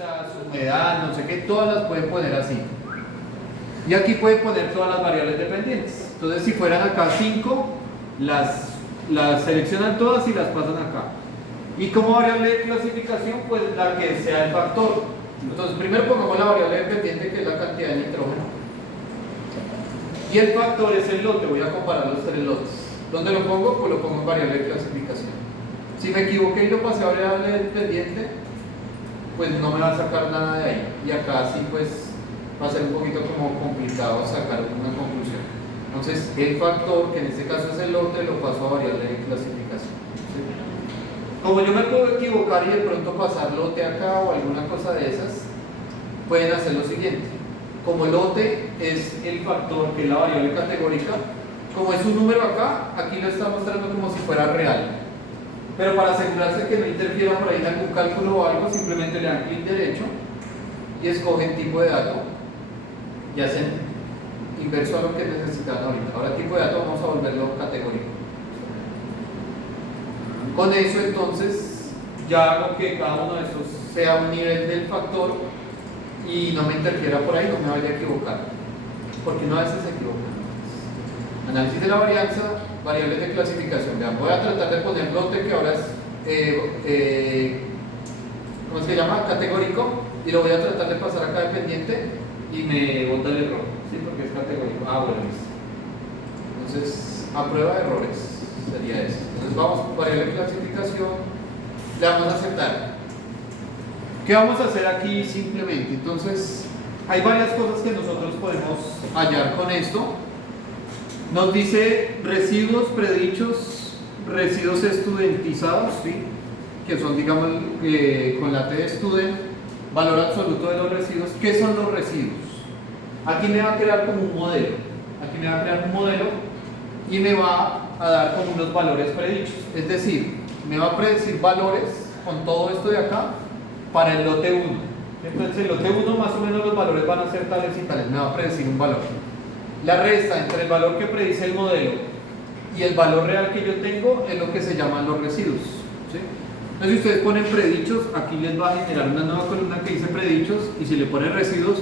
ceniza, su humedad, no sé qué, todas las pueden poner así. Y aquí pueden poner todas las variables dependientes. Entonces, si fueran acá 5, las seleccionan todas y las pasan acá. Y como variable de clasificación, pues la que sea el factor. Entonces, primero pongamos la variable dependiente, que es la cantidad de nitrógeno. Y el factor es el lote. Voy a comparar los 3 lotes. ¿Dónde lo pongo? Pues lo pongo en variable de clasificación. Si me equivoqué y lo pasé a variable dependiente, pues no me va a sacar nada de ahí. Y acá sí, pues va a ser un poquito como complicado sacar una conclusión. Entonces, el factor, que en este caso es el lote, lo paso a variable de clasificación. ¿Sí? Como yo me puedo equivocar y de pronto pasar lote acá o alguna cosa de esas, pueden hacer lo siguiente. Como lote es el factor, que es la variable categórica, como es un número acá, aquí lo está mostrando como si fuera real. Pero para asegurarse que no interfiera por ahí en algún cálculo o algo, simplemente le dan clic derecho y escogen tipo de dato y hacen inverso a lo que necesitan ahorita. Ahora tipo de dato vamos a volverlo categórico. Con eso entonces ya hago que cada uno de esos sea un nivel del factor y no me interfiera por ahí, no me vaya a equivocar, porque no a veces se equivoca. Análisis de la varianza, variables de clasificación. Vean, voy a tratar de poner lote, que ahora es ¿cómo se llama? Categórico, y lo voy a tratar de pasar acá dependiente y me bota el error, ¿sí? Porque es categórico. Bueno, listo. Entonces, a prueba de errores sería eso. Entonces vamos, variable de clasificación, le vamos a aceptar. ¿Qué vamos a hacer aquí simplemente? Entonces, hay varias cosas que nosotros podemos hallar con esto. Nos dice residuos predichos, residuos estudentizados, ¿sí? Que son, digamos, con la T de student, valor absoluto de los residuos. ¿Qué son los residuos? Aquí me va a crear como un modelo. Aquí me va a crear un modelo y me va a dar como unos valores predichos. Es decir, me va a predecir valores con todo esto de acá para el lote 1. Entonces, el lote 1 más o menos los valores van a ser tales y tales. Me va a predecir un valor. La resta entre el valor que predice el modelo y el valor real que yo tengo es lo que se llaman los residuos, ¿sí? Entonces, si ustedes ponen predichos, aquí les va a generar una nueva columna que dice predichos, y si le ponen residuos,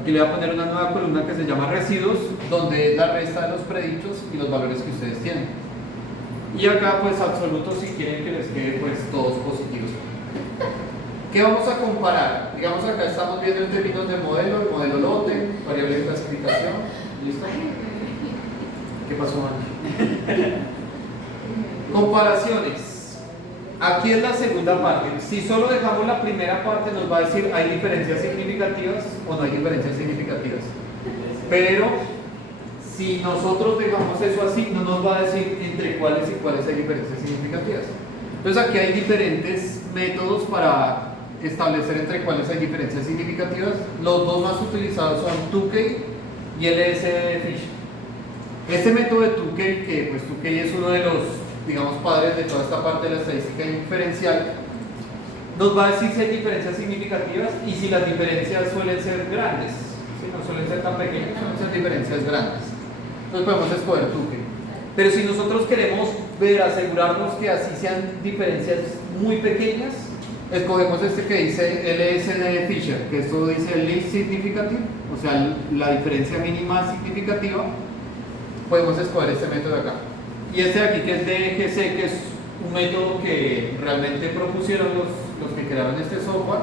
aquí le va a poner una nueva columna que se llama residuos, donde es la resta de los predichos y los valores que ustedes tienen. Y acá, pues, absolutos, si quieren que les quede, pues, todos positivos. ¿Qué vamos a comparar? Digamos, acá estamos viendo en términos de modelo, el modelo lote, variable de clasificación. ¿Listo? ¿Qué pasó, Andy? Comparaciones. Aquí es la segunda parte. Si solo dejamos la primera parte, nos va a decir hay diferencias significativas o no hay diferencias significativas. Pero si nosotros dejamos eso así, no nos va a decir entre cuáles y cuáles hay diferencias significativas. Entonces aquí hay diferentes métodos para establecer entre cuáles hay diferencias significativas. Los dos más utilizados son Tukey y LS de Fisher. Este método de Tukey, que pues Tukey es uno de los, digamos, padres de toda esta parte de la estadística inferencial, nos va a decir si hay diferencias significativas y si las diferencias suelen ser grandes, ¿sí? No suelen ser tan pequeñas, suelen ser diferencias grandes. Entonces podemos escoger Tukey. Pero si nosotros queremos ver, asegurarnos que así sean diferencias muy pequeñas, escogemos este que dice LS de Fisher, que esto dice least significant, o sea, la diferencia mínima significativa. Podemos escoger este método de acá. Y este de aquí, que es DGC, que es un método que realmente propusieron los que crearon este software,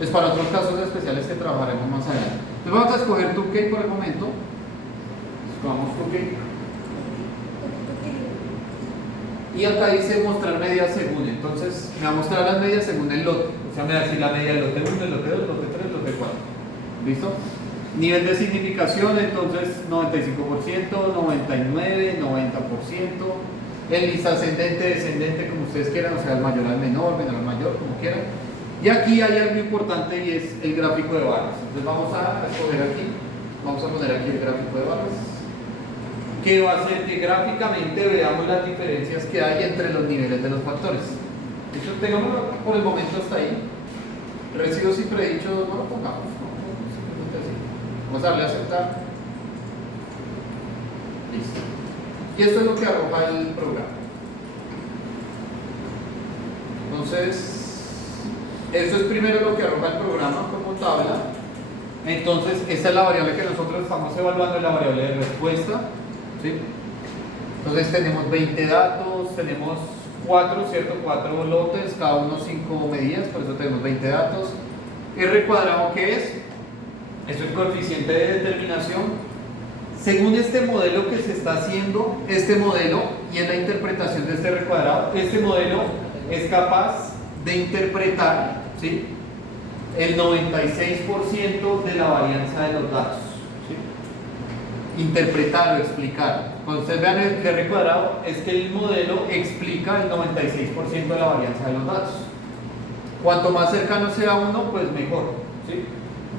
es para otros casos especiales que trabajaremos más adelante. Entonces vamos a escoger Tukey por el momento. Escogamos Tukey. Y acá dice mostrar medias según. Entonces me va a mostrar las medias según el lote. O sea, me va a decir la media del lote 1, el lote 2, el lote 3, el lote 4. ¿Listo? Nivel de significación, entonces 95%, 99%, 90%. El lista ascendente, descendente, como ustedes quieran, o sea, el mayor al menor, menor al mayor, como quieran. Y aquí hay algo importante y es el gráfico de barras. Entonces vamos a escoger aquí, vamos a poner aquí el gráfico de barras, que va a hacer que gráficamente veamos las diferencias que hay entre los niveles de los factores. Eso tengámoslo por el momento hasta ahí. Residuos y predichos no lo pongamos, ¿no? Simplemente así. Vamos a darle a aceptar. Listo. Y esto es lo que arroja el programa. Entonces, Esto es primero lo que arroja el programa como tabla. Entonces, esta es la variable que nosotros estamos evaluando, la variable de respuesta, ¿sí? Entonces tenemos 20 datos, tenemos 4, ¿cierto? 4 lotes, cada uno 5 medidas, por eso tenemos 20 datos. R cuadrado, ¿qué es? Eso es el coeficiente de determinación. Según este modelo que se está haciendo, este modelo y en la interpretación de este R cuadrado, este modelo es capaz de interpretar, ¿sí?, el 96% de la varianza de los datos, ¿sí? Interpretar o explicar. Cuando ustedes vean el R cuadrado, es que el modelo explica el 96% de la varianza de los datos. Cuanto más cercano sea uno, pues mejor, ¿sí?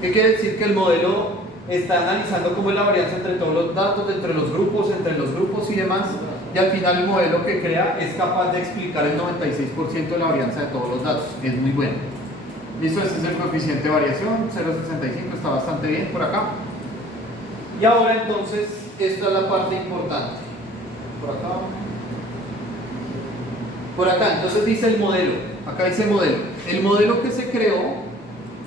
¿Qué quiere decir? Que el modelo está analizando cómo es la varianza entre todos los datos, entre los grupos y demás, y al final el modelo que crea es capaz de explicar el 96% de la varianza de todos los datos. Es muy bueno. Listo, este es el coeficiente de variación, 0.65, está bastante bien por acá. Y ahora entonces, esta es la parte importante. Por acá. Por acá, entonces dice el modelo. Acá dice modelo. El modelo que se creó,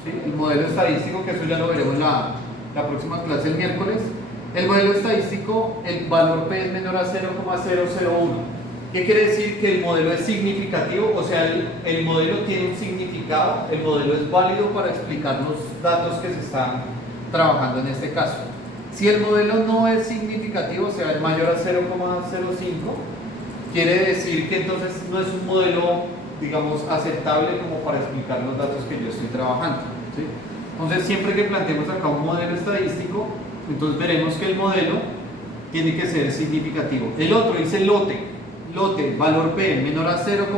¿sí?, el modelo estadístico, que eso ya lo veremos la próxima clase el miércoles. El modelo estadístico, el valor P es menor a 0,001. ¿Qué quiere decir? Que el modelo es significativo, o sea, el modelo tiene un significado, el modelo es válido para explicar los datos que se están trabajando en este caso. Si el modelo no es significativo, o sea, es mayor a 0,05, quiere decir que entonces no es un modelo, digamos, aceptable como para explicar los datos que yo estoy trabajando, ¿sí? Entonces, siempre que planteemos acá un modelo estadístico, entonces veremos que el modelo tiene que ser significativo. El otro dice lote, valor P menor a 0,0001.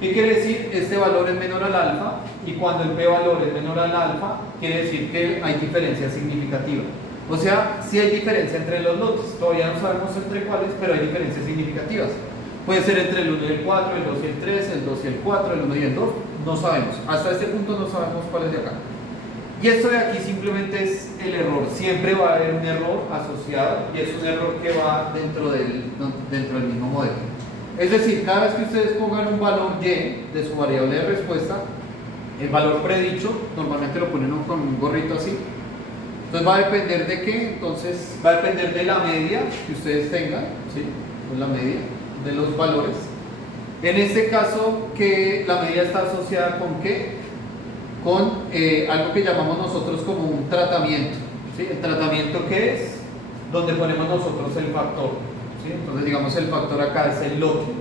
¿Qué quiere decir? Este valor es menor al alfa, y cuando el P valor es menor al alfa, quiere decir que hay diferencia significativa. O sea, sí hay diferencia entre los lotes, todavía no sabemos entre cuáles, pero hay diferencias significativas. Puede ser entre el 1 y el 4, el 2 y el 3, el 2 y el 4, el 1 y el 2, no sabemos. Hasta este punto no sabemos cuál es de acá. Y esto de aquí simplemente es el error. Siempre va a haber un error asociado, y es un error que va dentro del mismo modelo. Es decir, cada vez que ustedes pongan un valor Y de su variable de respuesta, el valor predicho, normalmente lo ponen con un gorrito así. Entonces va a depender de qué, entonces va a depender de la media que ustedes tengan, ¿sí? Pues la media de los valores. En este caso, que la medida está asociada con qué? Con algo que llamamos nosotros como un tratamiento, ¿sí? El tratamiento, ¿qué es? Donde ponemos nosotros el factor, ¿sí? Entonces digamos el factor acá es el lote.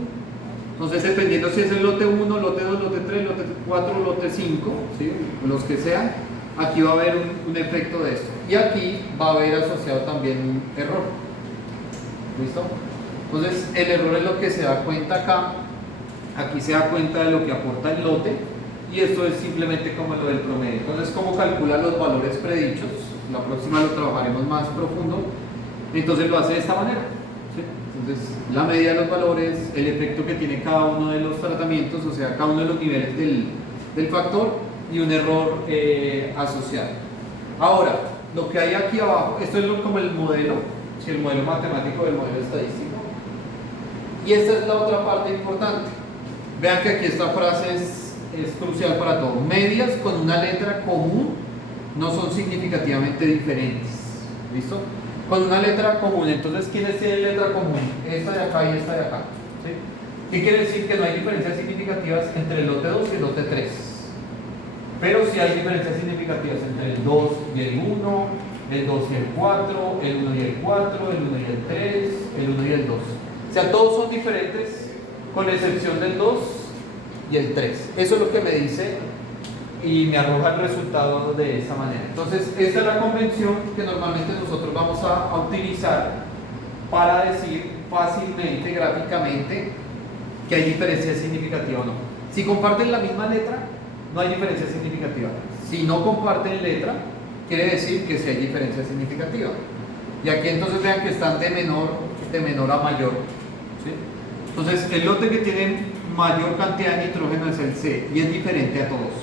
Entonces dependiendo si es el lote 1, lote 2, lote 3, lote 4, lote 5, ¿sí?, los que sean, aquí va a haber un efecto de esto. Y aquí va a haber asociado también un error. ¿Listo? Entonces el error es lo que se da cuenta acá. Aquí se da cuenta de lo que aporta el lote, y esto es simplemente como lo del promedio. Entonces, ¿cómo calcula los valores predichos? La próxima lo trabajaremos más profundo. Entonces lo hace de esta manera, ¿sí? Entonces, la medida de los valores, el efecto que tiene cada uno de los tratamientos, o sea, cada uno de los niveles del factor, y un error asociado. Ahora, lo que hay aquí abajo, esto es como el modelo, ¿sí?, el modelo matemático del modelo estadístico. Y esta es la otra parte importante. Vean que aquí esta frase es crucial para todo. Medias con una letra común no son significativamente diferentes. ¿Listo? Con una letra común. Entonces, ¿quiénes tienen letra común? Esta de acá y esta de acá, ¿sí? ¿Qué quiere decir? Que no hay diferencias significativas entre el lote 2 y el lote 3. Pero sí hay diferencias significativas entre el 2 y el 1, el 2 y el 4, el 1 y el 4, el 1 y el 3, el 1 y el 2. O sea, todos son diferentes con excepción del 2 y el 3. Eso es lo que me dice y me arroja el resultado de esa manera. Entonces, esta es la convención que normalmente nosotros vamos a utilizar para decir fácilmente, gráficamente, que hay diferencia significativa o no. Si comparten la misma letra, no hay diferencia significativa. Si no comparten letra, quiere decir que sí hay diferencia significativa. Y aquí entonces vean que están de menor a mayor, ¿sí? Entonces, el lote que tiene mayor cantidad de nitrógeno es el C, y es diferente a todos.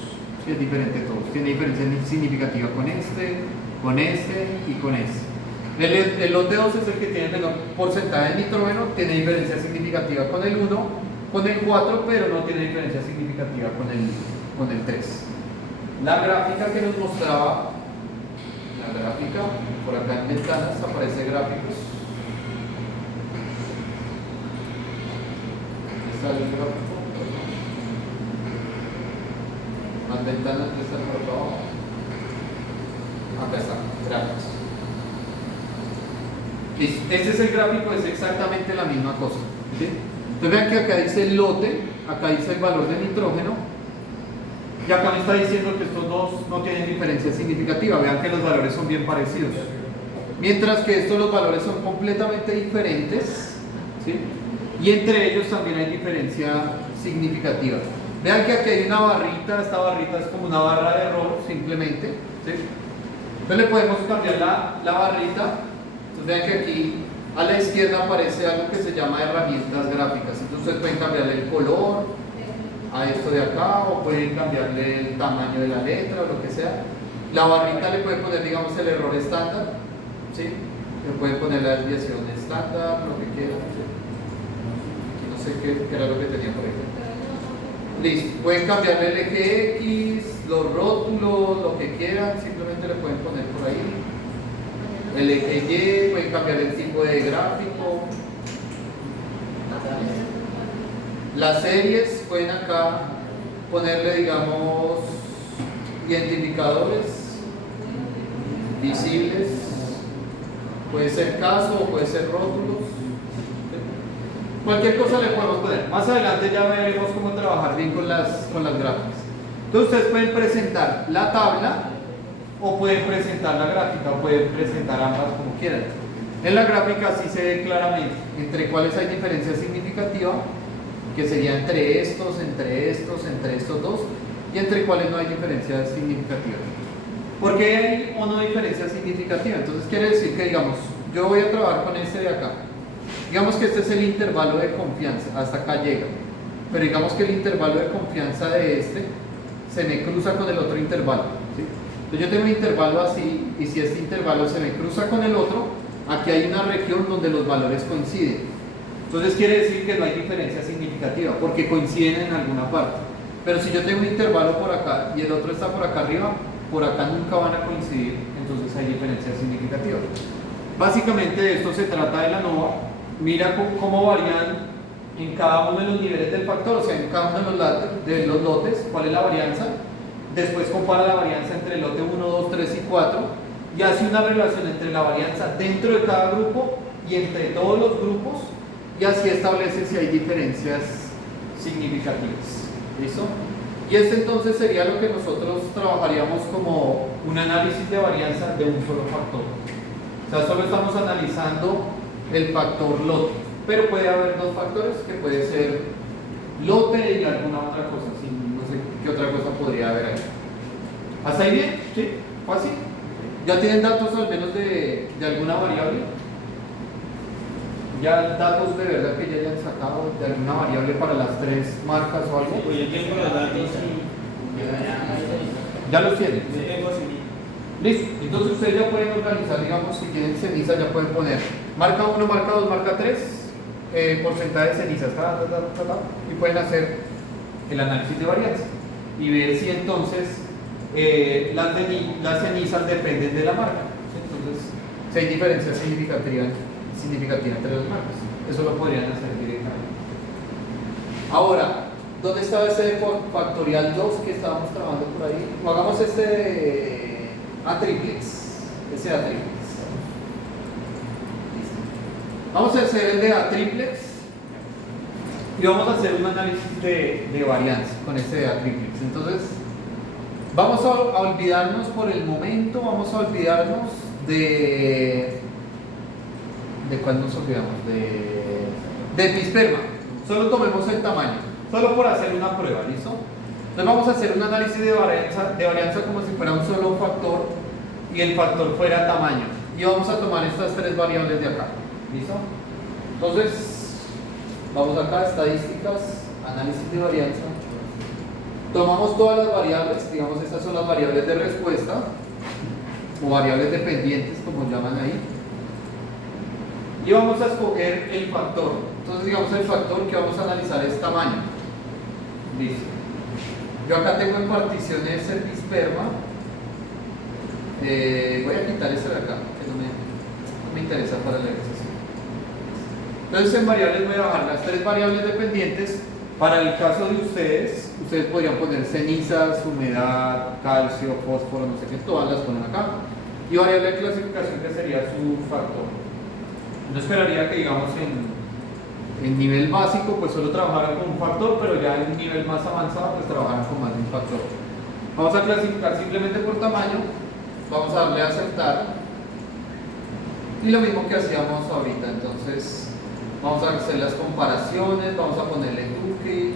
Sí, es diferente a todos. Tiene diferencia significativa con este y con este. El lote 2 es el que tiene menor porcentaje de nitrógeno, tiene diferencia significativa con el 1, con el 4, pero no tiene diferencia significativa con el 3. La gráfica que nos mostraba, la gráfica, por acá en ventanas aparece gráficos. Aquí está el gráfico. Las ventanas están por acá abajo. Acá está, gráficos. Listo. Este es el gráfico, es exactamente la misma cosa. ¿Sí? Entonces vean que acá dice el lote, acá dice el valor de nitrógeno, y acá me está diciendo que estos dos no tienen diferencia significativa. Vean que los valores son bien parecidos. Mientras que estos los valores son completamente diferentes, ¿sí? Y entre ellos también hay diferencia significativa. Vean que aquí hay una barrita, esta barrita es como una barra de error simplemente, ¿sí? Entonces le podemos cambiar la barrita. Entonces vean que aquí a la izquierda aparece algo que se llama herramientas gráficas. Entonces ustedes pueden cambiarle el color a esto de acá, o pueden cambiarle el tamaño de la letra o lo que sea. La barrita le pueden poner, digamos, el error estándar, ¿sí? Le pueden poner la desviación estándar, lo que quieran, ¿sí? Aquí no sé qué era lo que tenía por ahí. Listo, pueden cambiarle el eje X, los rótulos, lo que quieran, simplemente le pueden poner por ahí. El eje Y, pueden cambiar el tipo de gráfico. Las series, pueden acá ponerle, digamos, identificadores visibles. Puede ser caso o puede ser rótulos. Cualquier cosa le podemos poner. Más adelante ya veremos cómo trabajar bien con las gráficas. Entonces ustedes pueden presentar la tabla o pueden presentar la gráfica o pueden presentar ambas como quieran. En la gráfica sí se ve claramente entre cuáles hay diferencia significativa, que sería entre estos dos, y entre cuáles no hay diferencia significativa. ¿Por qué hay o no diferencia significativa? Entonces quiere decir que, digamos, yo voy a trabajar con este de acá. Digamos que este es el intervalo de confianza, hasta acá llega. Pero digamos que el intervalo de confianza de este se me cruza con el otro intervalo, ¿sí? Entonces yo tengo un intervalo así, y si este intervalo se me cruza con el otro, aquí hay una región donde los valores coinciden. Entonces quiere decir que no hay diferencia significativa, porque coinciden en alguna parte. Pero si yo tengo un intervalo por acá y el otro está por acá arriba, por acá nunca van a coincidir, entonces hay diferencia significativa. Básicamente de esto se trata de la ANOVA. Mira cómo varían en cada uno de los niveles del factor, o sea, en cada uno de los lotes, cuál es la varianza. Después compara la varianza entre el lote 1, 2, 3 y 4 y hace una relación entre la varianza dentro de cada grupo y entre todos los grupos, y así establece si hay diferencias significativas. ¿Listo? Y este entonces sería lo que nosotros trabajaríamos como un análisis de varianza de un solo factor. O sea, solo estamos analizando el factor lote, pero puede haber dos factores, que puede ser lote y alguna otra cosa, ¿sí? No sé qué otra cosa podría haber ahí. ¿Hasta ahí bien? ¿Sí? ¿Fácil? ¿Ya tienen datos al menos de alguna variable? ¿Ya datos de verdad que ya hayan sacado de alguna variable para las tres marcas o algo? Pues yo tengo los datos ¿Ya los tienen? y yo tengo así. Listo, entonces ustedes ya pueden organizar, digamos, si tienen ceniza ya pueden poner marca 1, marca 2, marca 3, porcentaje de cenizas, y pueden hacer el análisis de varianza y ver si entonces las cenizas dependen de la marca. Entonces, si hay diferencia significativa entre las marcas, eso lo podrían hacer directamente. Ahora, ¿dónde estaba ese factorial 2 que estábamos trabajando por ahí? O hagamos este A triplex, ese A triplex. Listo. Vamos a hacer el de A triplex y vamos a hacer un análisis de varianza con este de A triplex. Entonces, vamos a olvidarnos por el momento, vamos a olvidarnos ¿de cuál nos olvidamos? De episperma. Solo tomemos el tamaño, solo por hacer una prueba, ¿listo? Entonces vamos a hacer un análisis de varianza como si fuera un solo factor y el factor fuera tamaño. Y vamos a tomar estas tres variables de acá, ¿listo? Entonces, vamos acá, estadísticas, análisis de varianza. Tomamos todas las variables, digamos estas son las variables de respuesta, o variables dependientes como llaman ahí. Y vamos a escoger el factor. Entonces, digamos, el factor que vamos a analizar es tamaño. Listo. Yo acá tengo en particiones episperma. Voy a quitar este de acá, que no me interesa para la ejercicio. Entonces, en variables voy a bajar las tres variables dependientes. Para el caso de ustedes podrían poner cenizas, humedad, calcio, fósforo, no sé qué, todas las ponen acá. Y variable de clasificación que sería su factor. No esperaría que, digamos, en nivel básico pues solo trabajaran con un factor, pero ya en un nivel más avanzado pues trabajaran con más de un factor. Vamos a clasificar simplemente por tamaño, vamos a darle a aceptar y lo mismo que hacíamos ahorita. Entonces vamos a hacer las comparaciones, vamos a ponerle Tukey.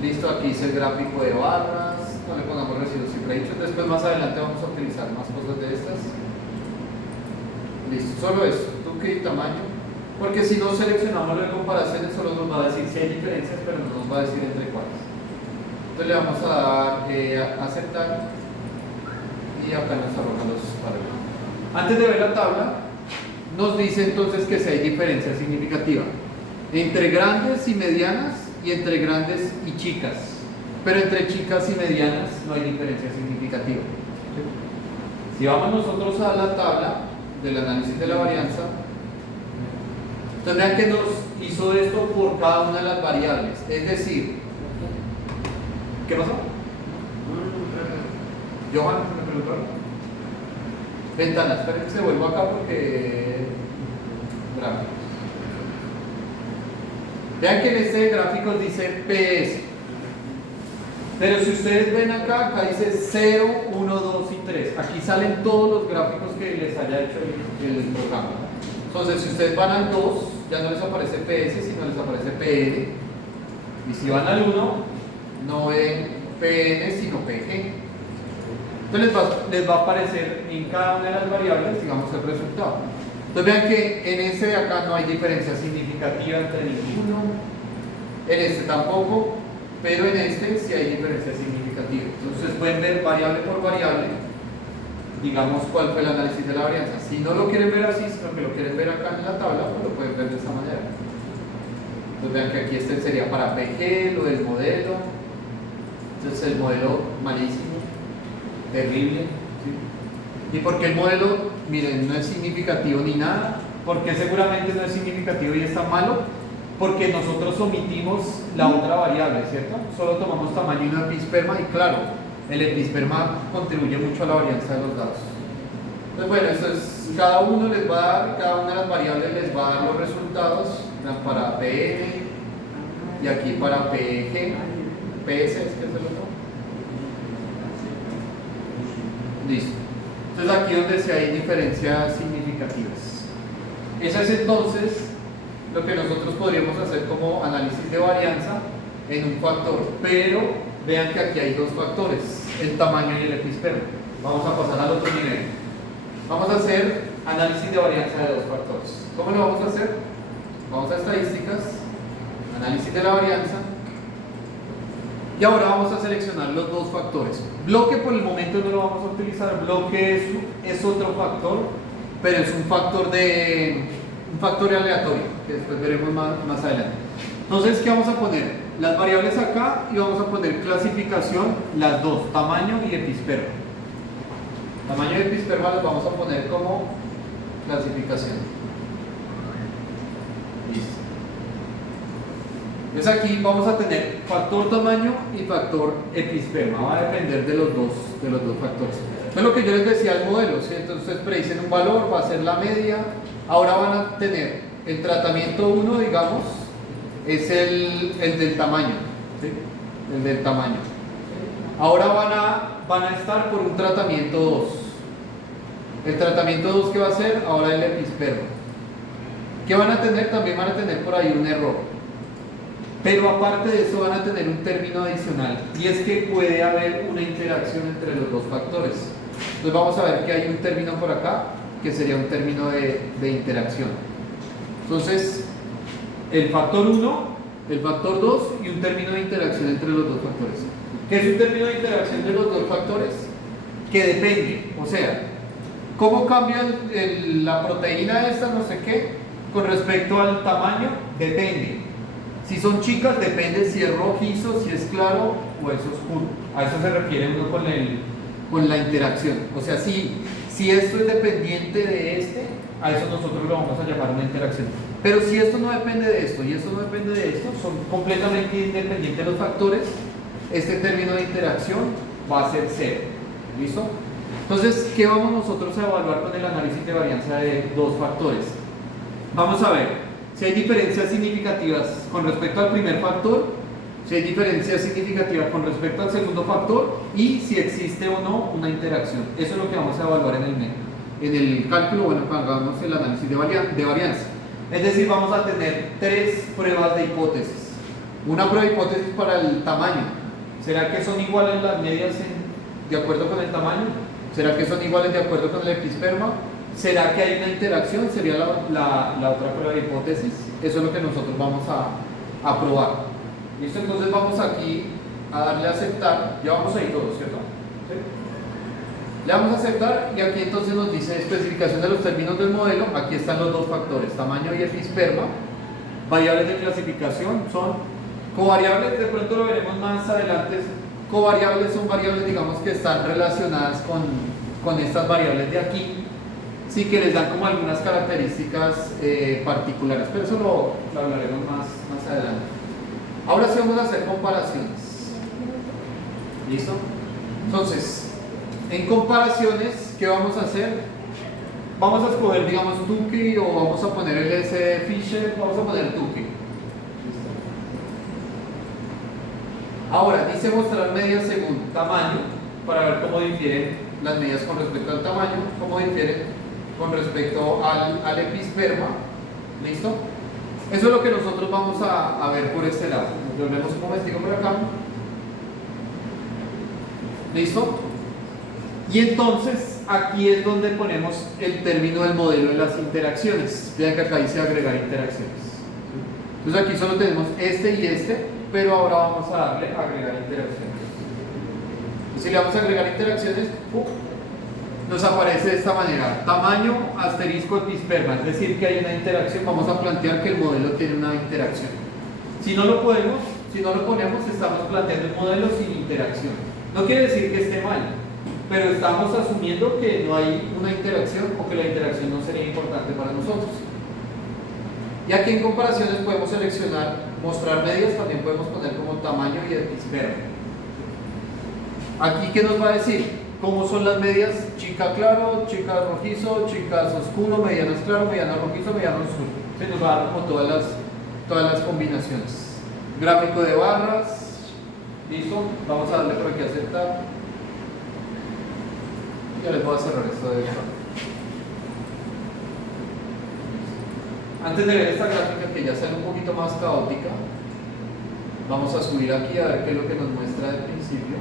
Listo, aquí hice el gráfico de barras, no le pongamos residuos y predichos, después más adelante vamos a utilizar más cosas de estas. Listo, solo eso, Tukey y tamaño, porque si no seleccionamos lo de comparaciones solo nos va a decir si hay diferencias, pero no nos va a decir entre cuáles. Entonces le vamos a dar a aceptar y acá nos arroja los parámetros. Antes de ver la tabla, nos dice entonces que si hay diferencia significativa entre grandes y medianas y entre grandes y chicas, pero entre chicas y medianas no hay diferencia significativa. Si vamos nosotros a la tabla del análisis de la varianza, tendrán que nos hizo esto por cada una de las variables, es decir, ¿qué pasó? Johan, ¿me preguntaron? Ventanas, esperen que se vuelva acá porque gráficos. Vean que en este gráfico dice PS, pero si ustedes ven acá, acá dice 0, 1, 2 y 3. Aquí salen todos los gráficos que les haya hecho el programa. Entonces, si ustedes van al 2, ya no les aparece PS, sino les aparece PN. Y si van al 1, no ven PN, sino PG. Entonces les va a aparecer en cada una de las variables, digamos, el resultado. Entonces vean que en este de acá no hay diferencia significativa entre ninguno, en este tampoco, pero en este sí hay diferencia significativa. Entonces pueden ver variable por variable, digamos, cuál fue el análisis de la varianza. Si no lo quieren ver así, sino que lo quieren ver acá en la tabla, pues lo pueden ver de esta manera. Entonces vean que aquí este sería para PG, lo del modelo. Entonces el modelo malísimo, terrible, ¿sí? ¿Y por qué el modelo, miren, no es significativo ni nada? Porque seguramente no es significativo y está malo, porque nosotros omitimos la otra variable, ¿cierto? Solo tomamos tamaño y no episperma, y claro, el episperma contribuye mucho a la varianza de los datos. Entonces bueno, esto es, cada uno les va a dar, cada una de las variables les va a dar los resultados para PN y aquí para PG, PS, es que es el otro. Listo. Entonces aquí donde sí hay diferencias significativas. Eso es entonces lo que nosotros podríamos hacer como análisis de varianza en un factor, pero vean que aquí hay dos factores, el tamaño y el episperma. Vamos a pasar al otro nivel. Vamos a hacer análisis de varianza de dos factores. ¿Cómo lo vamos a hacer? Vamos a estadísticas, análisis de la varianza, y ahora vamos a seleccionar los dos factores. Bloque por el momento no lo vamos a utilizar, bloque es otro factor, pero es un factor aleatorio, que después veremos más adelante. Entonces, ¿qué vamos a poner? Las variables acá y vamos a poner clasificación, las dos, tamaño y episperma. Tamaño y episperma los vamos a poner como clasificación. Listo. Entonces aquí vamos a tener factor tamaño y factor episperma, va a depender de los dos factores. Entonces lo que yo les decía al modelo, ¿sí? Entonces ustedes predicen un valor, va a ser la media, ahora van a tener el tratamiento 1, digamos, es el del tamaño, ¿sí? El del tamaño. Ahora van a estar por un tratamiento 2. El tratamiento 2 ¿qué va a ser? Ahora el episperma. ¿Qué van a tener? También van a tener por ahí un error. Pero aparte de eso van a tener un término adicional, y es que puede haber una interacción entre los dos factores. Entonces vamos a ver que hay un término por acá, que sería un término de interacción. Entonces, el factor 1, el factor 2 y un término de interacción entre los dos factores. ¿Qué es un término de interacción entre los dos factores? Que depende, o sea, cómo cambia la proteína esta, no sé qué, con respecto al tamaño, depende. Si son chicas, depende si es rojizo, si es claro o es oscuro. A eso se refiere uno con la interacción. O sea, si esto es dependiente de a eso nosotros lo vamos a llamar una interacción. Pero si esto no depende de esto y esto no depende de esto, son completamente independientes los factores, este término de interacción va a ser cero. ¿Listo? Entonces, ¿qué vamos nosotros a evaluar con el análisis de varianza de dos factores? Vamos a ver si hay diferencias significativas con respecto al primer factor, si hay diferencias significativas con respecto al segundo factor y si existe o no una interacción. Eso es lo que vamos a evaluar en el cálculo, bueno, cuando hagamos el análisis de varianza. Es decir, vamos a tener tres pruebas de hipótesis. Una prueba de hipótesis para el tamaño. ¿Será que son iguales las medias de acuerdo con el tamaño? ¿Será que son iguales de acuerdo con el episperma? ¿Será que hay una interacción? Sería la otra prueba de hipótesis. Eso es lo que nosotros vamos a probar. ¿Listo? Entonces vamos aquí a darle a aceptar. Ya vamos a ir todos, ¿cierto? ¿Sí? Le damos a aceptar y aquí entonces nos dice especificación de los términos del modelo. Aquí están los dos factores, tamaño y episperma. Variables de clasificación son covariables, de pronto lo veremos más adelante. Covariables son variables, digamos, que están relacionadas con estas variables de aquí. Sí, que les dan como algunas características particulares, pero eso lo hablaremos más adelante. Ahora sí vamos a hacer comparaciones. ¿Listo? Entonces, en comparaciones, ¿qué vamos a hacer? Vamos a escoger, digamos, Tukey o vamos a poner el S. Fisher, vamos a poner Tukey. Ahora, dice mostrar medidas según tamaño, para ver cómo difieren las medidas con respecto al tamaño, cómo difieren con respecto al episperma. ¿Listo? Eso es lo que nosotros vamos a ver por este lado. Nos vemos un momentico por acá. ¿Listo? Y entonces aquí es donde ponemos el término del modelo de las interacciones. Vean que acá dice agregar interacciones. Entonces aquí solo tenemos este y este, pero ahora vamos a darle agregar interacciones. Y si le vamos a agregar interacciones, nos aparece de esta manera: tamaño, asterisco, episperma. Es decir, que hay una interacción. Vamos a plantear que el modelo tiene una interacción. Si no lo ponemos, estamos planteando el modelo sin interacción. No quiere decir que esté mal, pero estamos asumiendo que no hay una interacción o que la interacción no sería importante para nosotros. Y aquí en comparaciones podemos seleccionar mostrar medias, también podemos poner como tamaño y episperma. Aquí, ¿qué nos va a decir? ¿Cómo son las medias? Chica claro, chica rojizo, chicas oscuro, medianas claro, medianas rojizo, medianas oscuro. Se nos va a dar como todas las combinaciones. Gráfico de barras. Listo. Vamos a darle por aquí a aceptar. Ya les voy a cerrar esto de acá. Antes de ver esta gráfica, que ya sale un poquito más caótica, vamos a subir aquí a ver qué es lo que nos muestra al principio.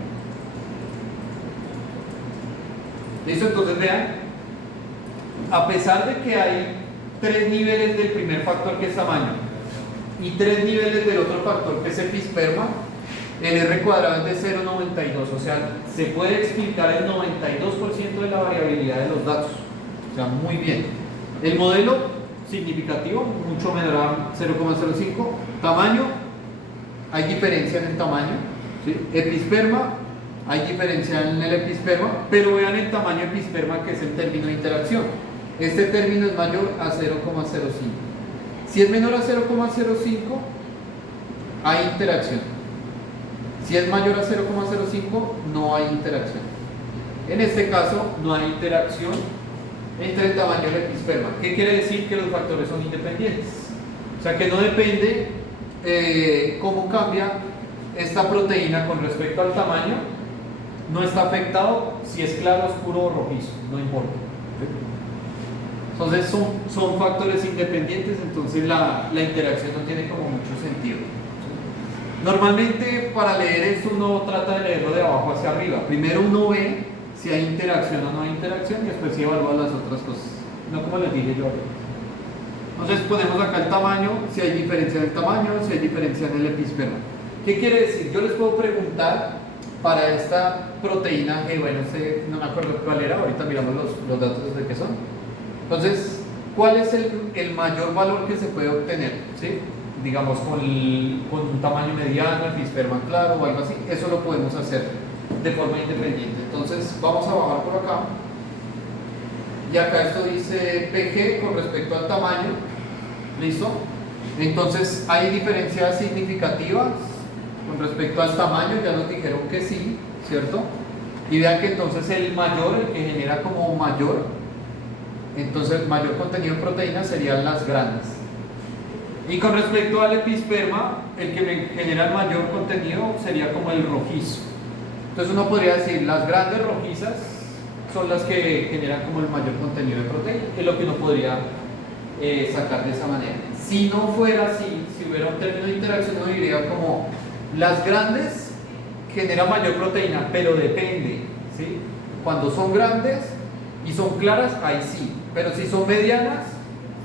¿Listo? Entonces vean, a pesar de que hay 3 niveles del primer factor, que es tamaño, y 3 niveles del otro factor, que es episperma, el R cuadrado es de 0,92, o sea, se puede explicar el 92% de la variabilidad de los datos. O sea, muy bien. El modelo significativo, mucho menor a 0,05. Tamaño, hay diferencia en el tamaño. ¿Sí? Episperma, hay diferencia en el episperma, pero vean el tamaño episperma, que es el término de interacción. Este término es mayor a 0,05. Si es menor a 0,05, hay interacción. Si es mayor a 0,05, no hay interacción. En este caso, no hay interacción entre el tamaño y el episperma. ¿Qué quiere decir? Que los factores son independientes. O sea, que no depende cómo cambia esta proteína con respecto al tamaño. No está afectado si es claro, oscuro o rojizo, no importa. Entonces son factores independientes, entonces la interacción no tiene como mucho sentido. Normalmente para leer esto uno trata de leerlo de abajo hacia arriba. Primero uno ve si hay interacción o no hay interacción y después se evalúa las otras cosas. No como les dije yo. Entonces ponemos acá el tamaño, si hay diferencia en el tamaño, si hay diferencia en el episperma. ¿Qué quiere decir? Yo les puedo preguntar para esta proteína G, bueno, no me acuerdo cuál era, ahorita miramos los datos de qué son. Entonces, ¿cuál es el mayor valor que se puede obtener? ¿Sí? Digamos con un tamaño mediano, episperma claro o algo así. Eso lo podemos hacer de forma independiente. Entonces vamos a bajar por acá. Y acá esto dice PG con respecto al tamaño. ¿Listo? Entonces hay diferencias significativas con respecto al tamaño. Ya nos dijeron que sí, ¿cierto? Y vean que entonces el mayor, el que genera como mayor, entonces el mayor contenido de proteínas serían las grandes. Y con respecto al episperma, el que me genera el mayor contenido sería como el rojizo. Entonces uno podría decir, las grandes rojizas son las que generan como el mayor contenido de proteína, es lo que uno podría sacar de esa manera. Si no fuera así, si hubiera un término de interacción, uno diría como las grandes generan mayor proteína, pero depende, ¿sí? Cuando son grandes y son claras, ahí sí, pero si son medianas,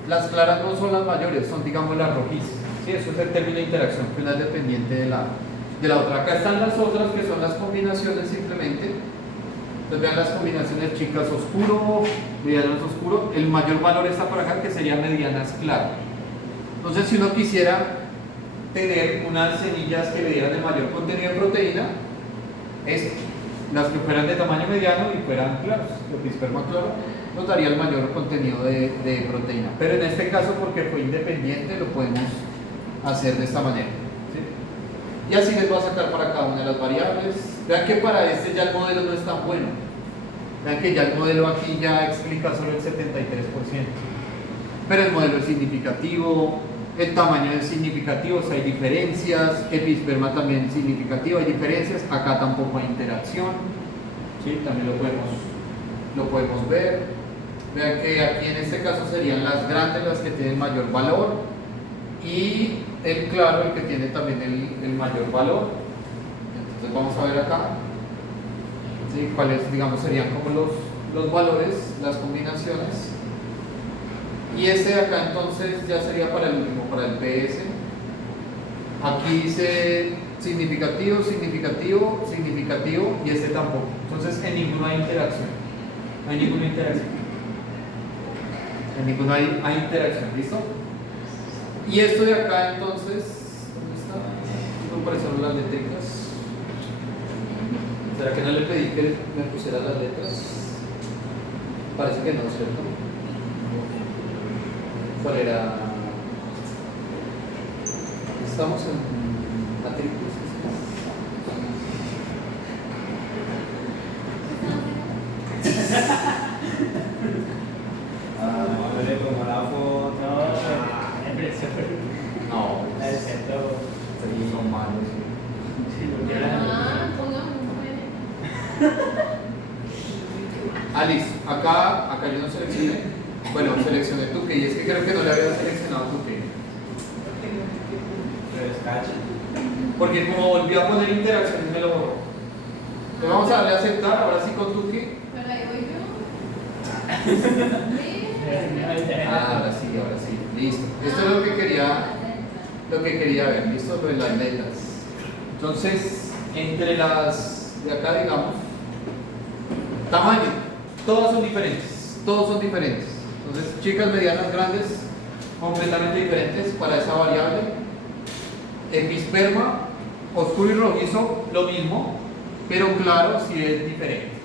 las claras no son las mayores, son digamos las rojizas, ¿sí? Eso es el término de interacción, que una es dependiente de la otra. Acá están las otras que son las combinaciones simplemente. Entonces vean las combinaciones chicas oscuro, medianas oscuro. El mayor valor está por acá, que sería medianas claras. Entonces si uno quisiera tener unas semillas que le dieran el mayor contenido de proteína, las que fueran de tamaño mediano y fueran claros, el episperma claro nos daría el mayor contenido de proteína. Pero en este caso, porque fue independiente, lo podemos hacer de esta manera, ¿sí? Y así les voy a sacar para cada una de las variables. Vean que para este ya el modelo no es tan bueno. Vean que ya el modelo aquí ya explica solo el 73%. Pero el modelo es significativo, el tamaño es significativo, o sea, hay diferencias, episperma también es significativo, hay diferencias, acá tampoco hay interacción, ¿sí? También lo podemos ver. Vean que aquí en este caso serían las grandes las que tienen mayor valor y el claro el que tiene también el mayor valor. Entonces vamos a ver acá, ¿sí? Cuáles, digamos, serían como los valores, las combinaciones. Y este de acá entonces ya sería para el último, para el PS. Aquí dice significativo, significativo, significativo y este tampoco. Entonces en ninguno hay interacción. No hay ninguna interacción. En ninguno hay interacción, ¿listo? Y esto de acá entonces, ¿dónde está? No aparecieron las letricas. ¿Será que no le pedí que me pusiera las letras? Parece que no, ¿cierto? ¿Cuál era? Estamos en matrículas. Como la foto. No, El centro. son malos. Alice, acá yo no seleccioné. Bueno, seleccioné Tuque y es que creo que no le había seleccionado Tuque. Porque como volví a poner interacciones me lo borró. Entonces vamos a darle a aceptar, ahora sí con Tuque. Pero ahí voy yo. Ahora sí, listo. Esto es lo que quería ver, listo, lo de las letras. Entonces, entre las de acá, digamos, tamaño, todas son diferentes, Entonces, chicas, medianas, grandes, completamente diferentes para esa variable. Episperma, oscuro y rojizo, lo mismo, pero claro, sí es diferente.